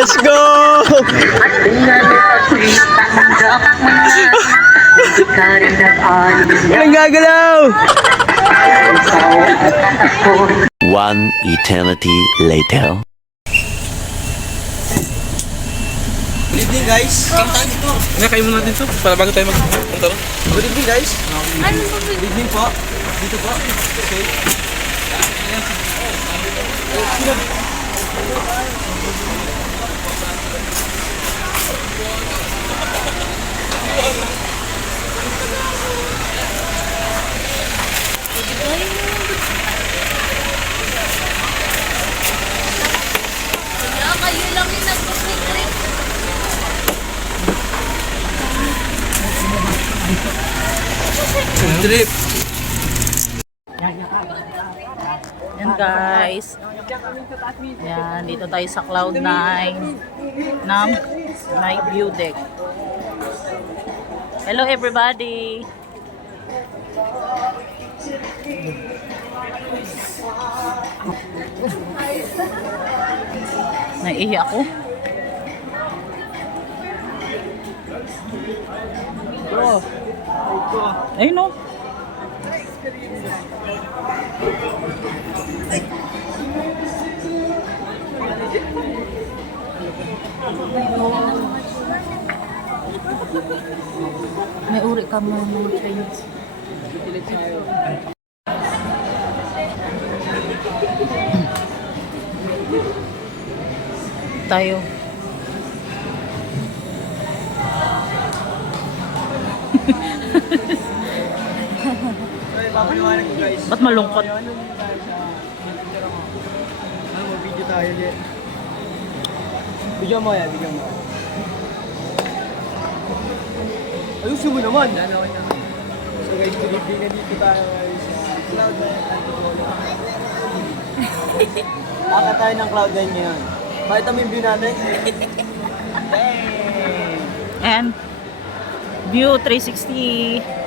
Let's go! Walang gagalaw! One eternity later. Good evening guys! Kain muna natin to para bago tayo magpunta ron. Good evening guys! Good evening po. Dito po. Okay. Kayo lang yung nagpapit-trip. Trip! Yan guys. Yan, dito tayo sa Cloud9 ng Night View Deck. Hello everybody! Naiihi ako. Ayun o. May uri ka mga Chinese. Tayo. Ba't malungkot? Ano, video tayo ulit. Bigyan mo yan, bigyan mo. Ayusin mo naman. So guys, good evening. Nandito tayo guys sa Cloud9 Antipolo. Aka tayo ng Cloud9 ngayon. Bakit namin view natin? And view 360.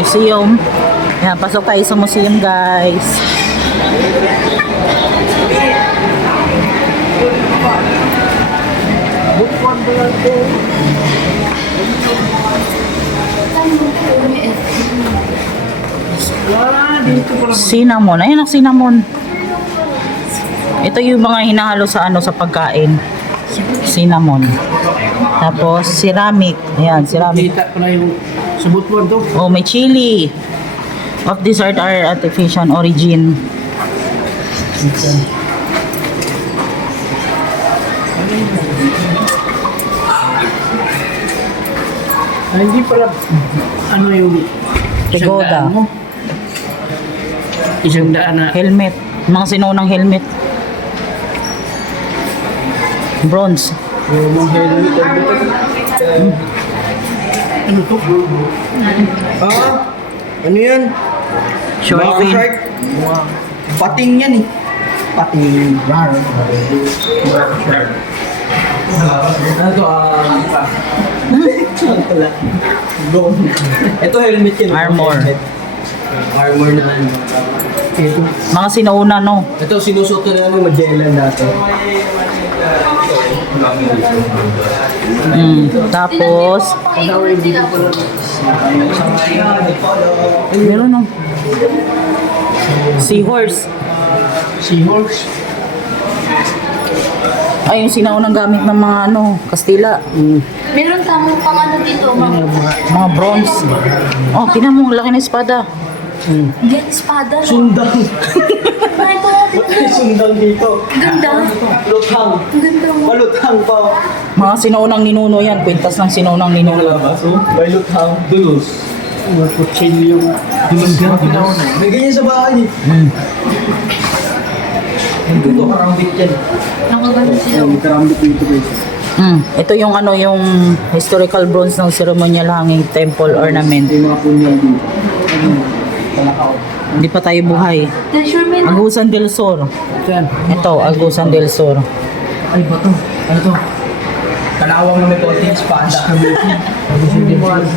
Museum. Yan, pasok tayo sa museum guys. Cinnamon. Ayan ang cinnamon. Ito yung mga hinahalo sa sa pagkain. Cinnamon. Tapos ceramic. Ayan, ceramic. Kita pala yung subot mo to. Oh, may chili. Of these are artificial origin. Hindi pala ano yung Pagoda. isang daan mo. Isang daan na Helmet. Mga sinunang helmet. Bronze. Yung mga helmet. ano to? Ah, ano yan? Short Mga fin. shark. Pating yan eh. Pating. Ano to? Ito helmet yan. Armor. Armor na ano. Ito. Mga sinuuna, no? Ito sinusuot na namin Magellan dati. Tapos, meron no? Seahorse. Seahorse. Ay, yung sinaunang gamit ng mga Kastila. Meron tamang pang ano dito, Mga bronze. Oh, tinan mo, laki ng espada. Get espada. Sundang. Nakita natin May sundang dito. Ganda. Luthang. Ganda mo. Maluthang pa. Mga sinuunang ninuno yan. Kwintas ng sinuunang ninuno. May luthang. Dulos. Kutsilyo yung dulos yan. May ganyan sa bahay eh. Ito karambit yan. Nakaganda sila. May karambit dito guys. Ito yung ano, yung historical bronze ng ceremonial hanging temple ornament. Hindi pa tayo buhay. Then sure may Agusan del Sur. Ito, Agusan del Sur. Ay, ba to? Ano to? Kalawang na may konting espada. Hindi mo alam.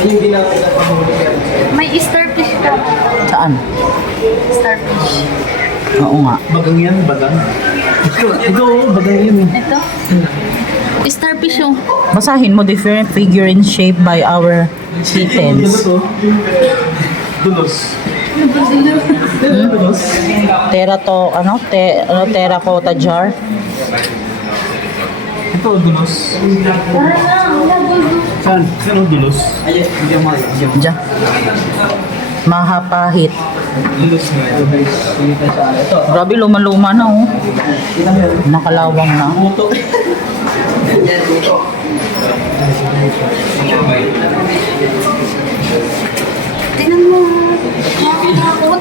Yan yung ginagawa na pamuli. may starfish ka. Saan? Starfish. Oo nga. Bagang yan, bagang. Ito, bagang yan. Ito. Starfish yung. Basahin mo, different figure in shape by our chieftains. Dulos. Terracotta jar. Ito, dulos. Saan? Saan ang dulos? Ay, hindi ang mahal. Diyan. Mahapahit. Dulos na ito, guys. Ito sa ito. Grabe, luma-luma na oh. Kita mo yun. Nakalawang na. Buto. Yan, buto. Tingnan mo. Nakakatakot.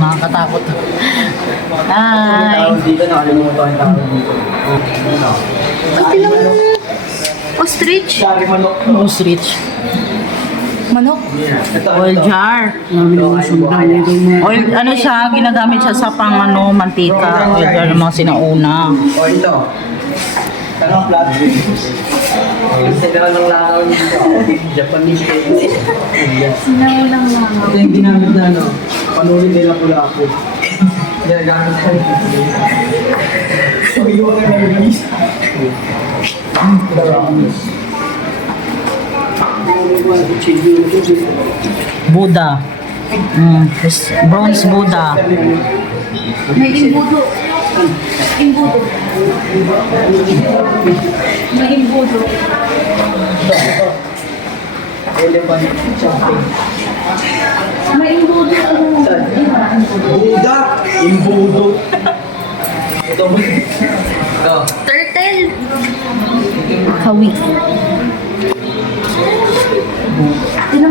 Nakakatakot. Hi! Dito, nakalimutan ang tawag dito. Ay, tingnan mo. Ostrich. Sari manok. Ostrich. Manok. Oil jar. Oil, ano siya, ginagamit siya sa pang ano, mantika. Oil jar ng mga sinauna. O, ito. Tanong flat. Gusto ka lang ng langaw nito. Japanese cake. Sinaulang mga. Ito yung ginamit na ano, panulit nila pula ako. Ginagamit ko. Sabi ko ka na release. Buddha. Bronze Buddha. May imbudo. Imbudo. May imbudo. Elephant shopping. May imbudo. Buda! Imbudo. Ito mo. Ito. Turtle. Kawi.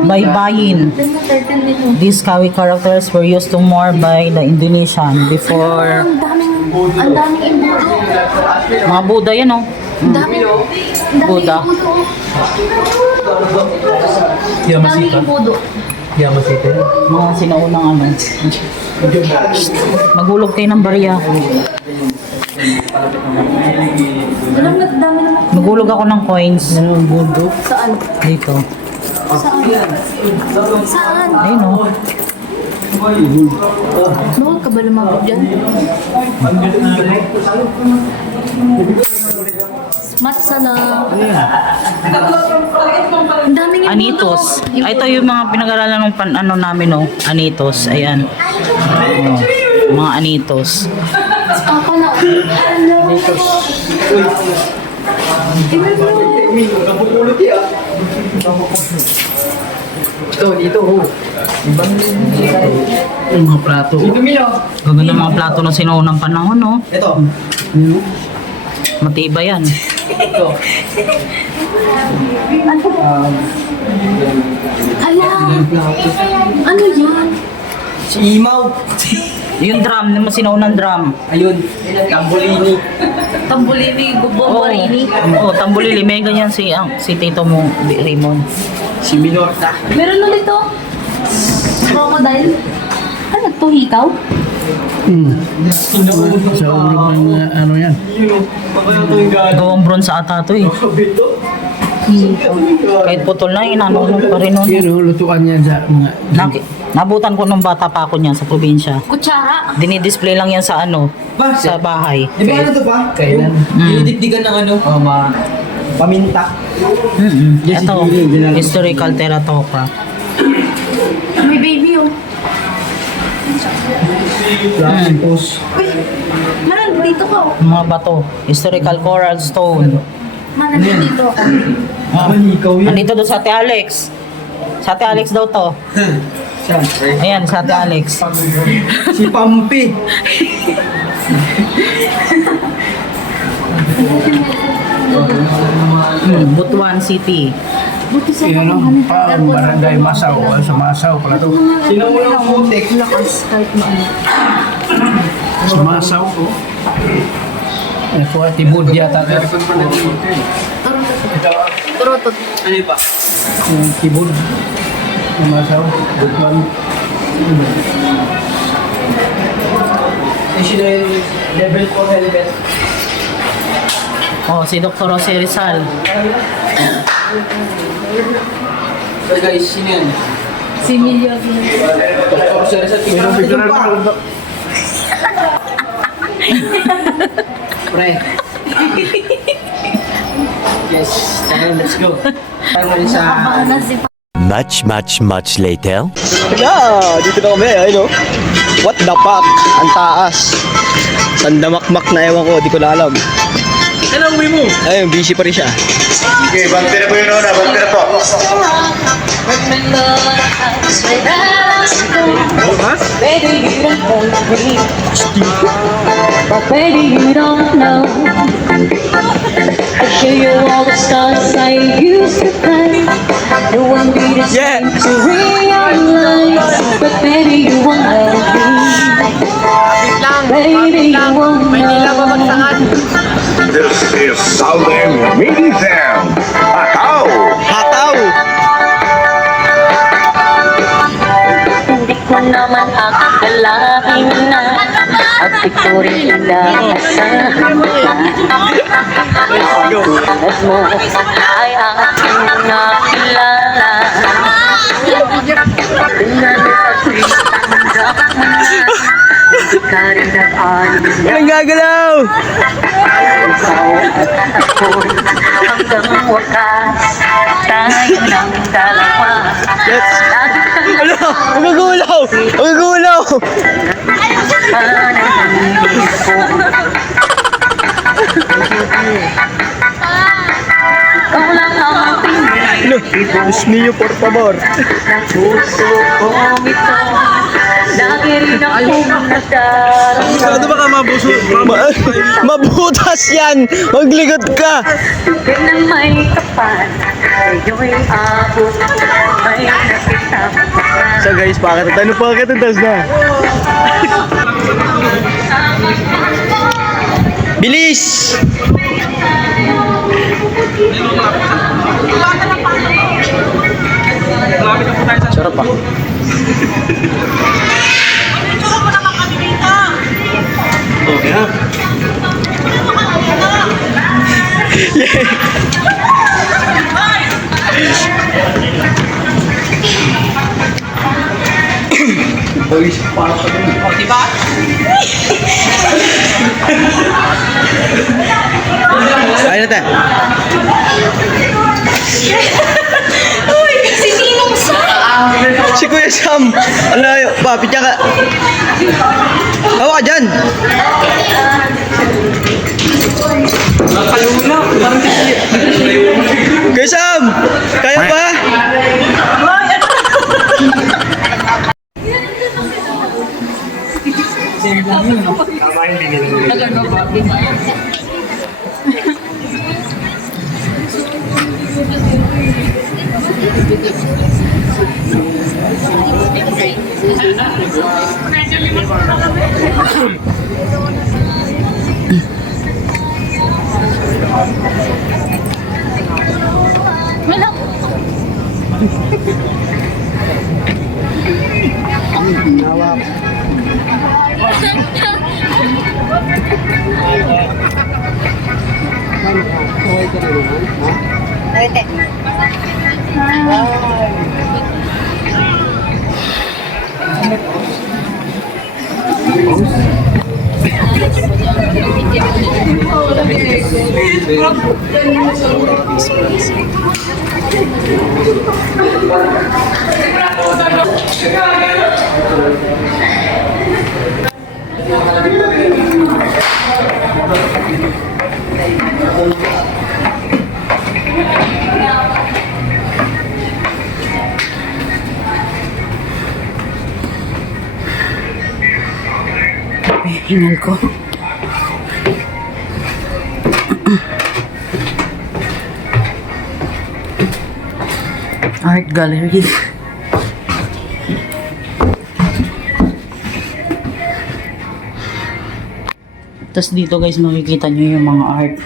Baybayin. Tingnan mo turtle dito. These kawi characters were used to more by the Indonesian before Ang daming imbudo. mga Buddha yan oh. Ang daming Buddha. imbudo. Ang daming Yamasita. imbudo. Yamasita. Mga sinaunang ano. Maghulog kayo ng barya. Alam mo, dami naman. Maghulog ako ng coins. Saan? Dito. Saan? Saan? Ayun oh. Bawal ka ba lumabot dyan? Matsala. Ang daming imbudo. Anitos. Ay, ito yung mga pinag-aralan ng ano namin oh. Anitos. Ayan. Oh, mga anitos. Ako na. Anitos. Kapupulot yan. Ito, dito. Yung mga plato. Dito Mio. Gaganda mga plato ng sinaunang panahon oh. Ito. Matibay yan. Ito. Hala. Ano yan? Si Imaw. Yung drum, yung sinaunang drum. Ayun. Tambolini. Tambulini, guboborini. Oh, tambulili. May ganyan si tito mo, Raymond. Si Minorta. Meron nun dito. Crocodile. Ano, tuhikaw? Sa ulo ng ano yan. Yun o. Pakaya ito yung gano'n. Gawang bronze ata to eh. Ito. Kahit putol na, inanulog pa rin nun. Yan o, lutuan yan sa mga... Nabutan ko nung bata pa ako niyan sa probinsya. Kutsara. Dinidisplay lang yan sa ano, sa bahay. Di ba ano ito ba? Kailan? Dinidikdigan ng ano? Paminta. Ito, historical teratoka. May baby oh. Platypus. Manan, dito ka oh. Mga bato, historical coral stone. Manan, dito ako. Ikaw yan. Andito doon sa Ate Alex. Sa Ate Alex daw to. Siya. Ayan, sa Ate Alex. Si Pampi. Butuan City. Buti sa Yan o, mga barangay Masaw. Sa Masaw pala to. Sino mo ng putik? lakas kahit maano. Sumasaw ko. Ako at tibod yata. Turutot. Ano ba? Yung tibod. Sumasaw. Bukman. Sino yung level 4 helmet? Oh, si Dr. Jose Rizal. So guys, sino yan? Si Emilio. Dr. Sir, sa tingin mo pa. Pre. Yes, tayo, let's go. Tayo ulit sa... Much later. Yeah, dito na kami, ayun, no? What the fuck? Ang taas. Sandamakmak na ewan ko, di ko na alam. Kailan uwi mo? Ayun, busy pa rin siya. Okay, bantera po yun, Nona. Bantera po. But baby, you don't know. I show you all the stars I used to play. You won't be the same to realize. But baby, you won't know me. Baby, you won't know. This is Southern Mini Sound. Hataw! Hataw! Hindi ko naman akalain na at ikaw rin inaasahan na. Tulad mo ay aking nakilala. Tingnan mo pati tanggap mo na. Hindi ka rin nag-alim na. Ang gagalaw! Ikaw at ako'y hanggang wakas. Tayo ng dalawa. Lagi kang Ano? Ang gagulaw! Ang gagulaw! Ikaw lang ang pinili Ano? Diyos mio, por favor. ng puso kong ito. Lagi rin akong nagdarang Ano ba ka mabuso? Mabutas yan! Magligot ka! Tugay ng may kapal. Sa'yo'y abot. May nakita mo na. So guys, bakit tas na? Bilis! Sarap pa. Okay na. Ayun na tayo. Si Kuya Sam! Ano yun? Papi, tsaka... Hawa ka dyan! Kuya Sam! Kaya ba? Hingal ko. Art gallery. Tapos dito guys, makikita nyo yung mga art.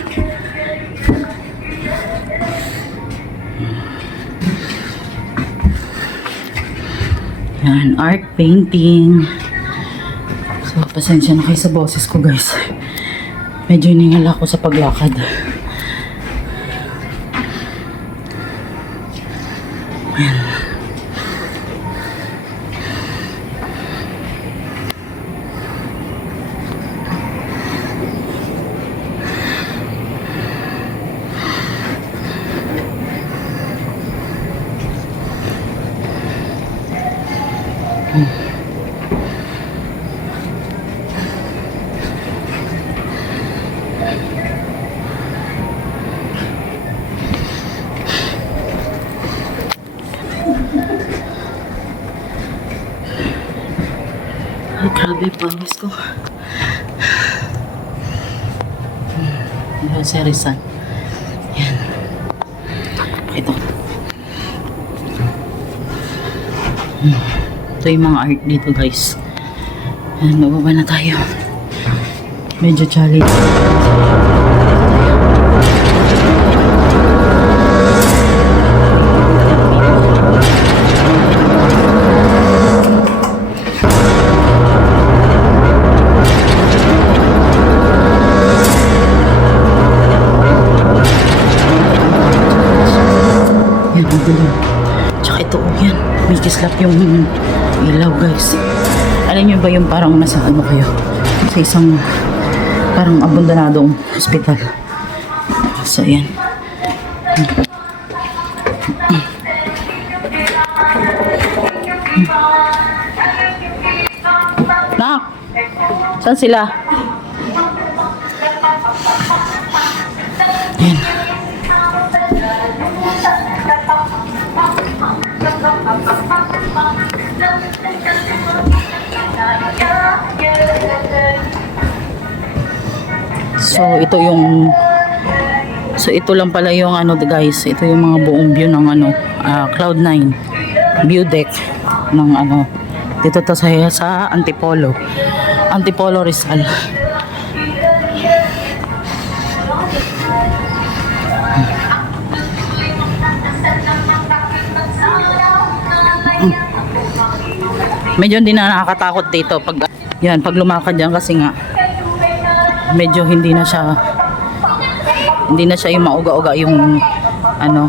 Yan, art painting. So, pasensya na kayo sa boses ko guys. Medyo hiningal ako sa paglakad. Yan. Ay, grabe pawis ko. Yan si Rizal. Yan. Ito. Ito yung mga art dito guys. Yan, bababa na tayo. Medyo challenge. Yan, ang dilim. Tsaka ito, yan. May kislap yung ilaw, guys. Alam nyo ba yung parang nasa ano kayo? Sa isang parang abandonadong hospital. So, yan. Nak! Saan sila? Yan. So ito lang pala yung ano guys, ito yung mga buong view ng ano, Cloud9 view deck ng ano dito to sa Antipolo Rizal. Medyo hindi na nakakatakot dito pag lumakad yan kasi nga medyo hindi na siya yung mauga-uga yung ano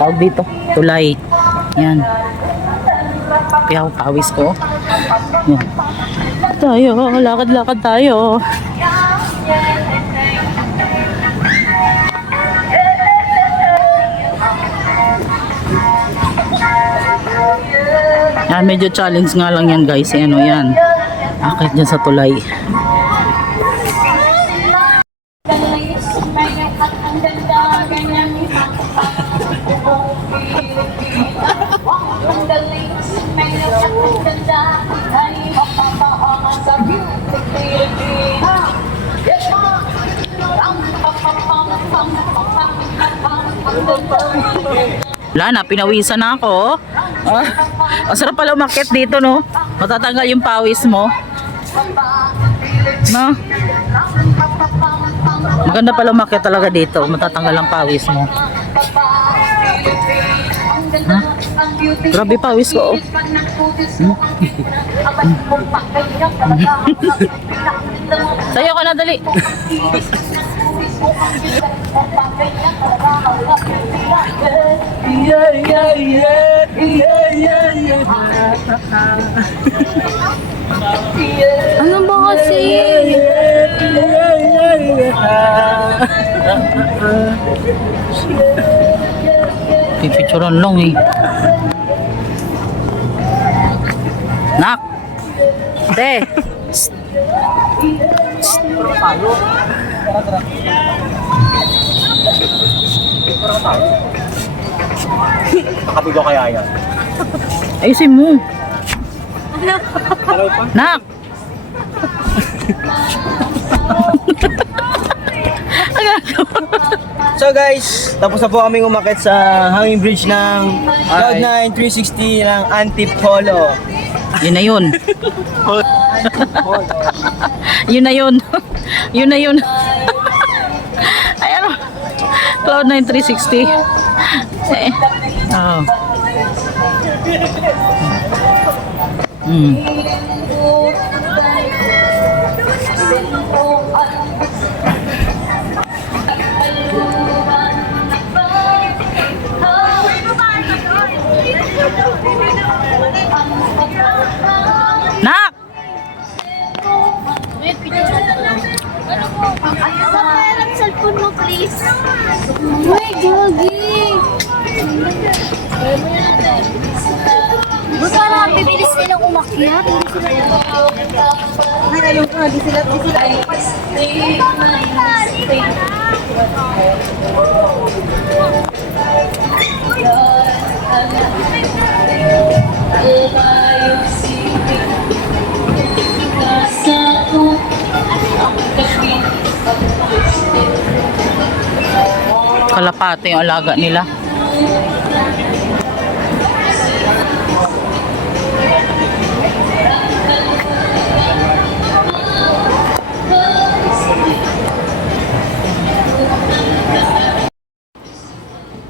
tawag dito, tulay. Yan. Kaya ako pawis ko. Yan. Tayo, lakad-lakad tayo. Yan, medyo challenge nga lang yan guys. Ano yan. Akit dyan sa tulay. Wala na, pinawisan na ako. Ang sarap pala umakyat dito, no? Matatanggal yung pawis mo. No? Maganda pala umakyat talaga dito. Matatanggal ang pawis mo. Ha? Grabe pawis ko, oh. Tayo ka na, dali. Ano ba kasi? Pipicturan lang eh. Nak! Te! Nakapigo kaya yan. Ayusin mo. Nak! So guys, tapos na po kaming umakit sa hanging bridge ng Cloud9 360 ng Antipolo. Yun na yun. Yun na yun. Yun na yun. Ay, ano? Cloud9 360. Eh. Oh. Nak! Ang cellphone mo, please. Uy, Jogi! Ba't parang bibilis nilang umakyat? Hindi sila Kalapate yung alaga nila.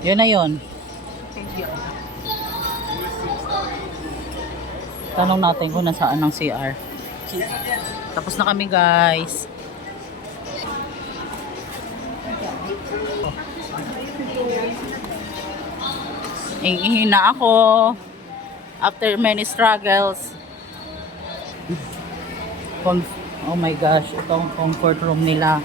Yun na yun. Tanong natin kung nasaan ang CR. Tapos na kami, guys. Ihina ako after many struggles. Oh my gosh, itong comfort room nila.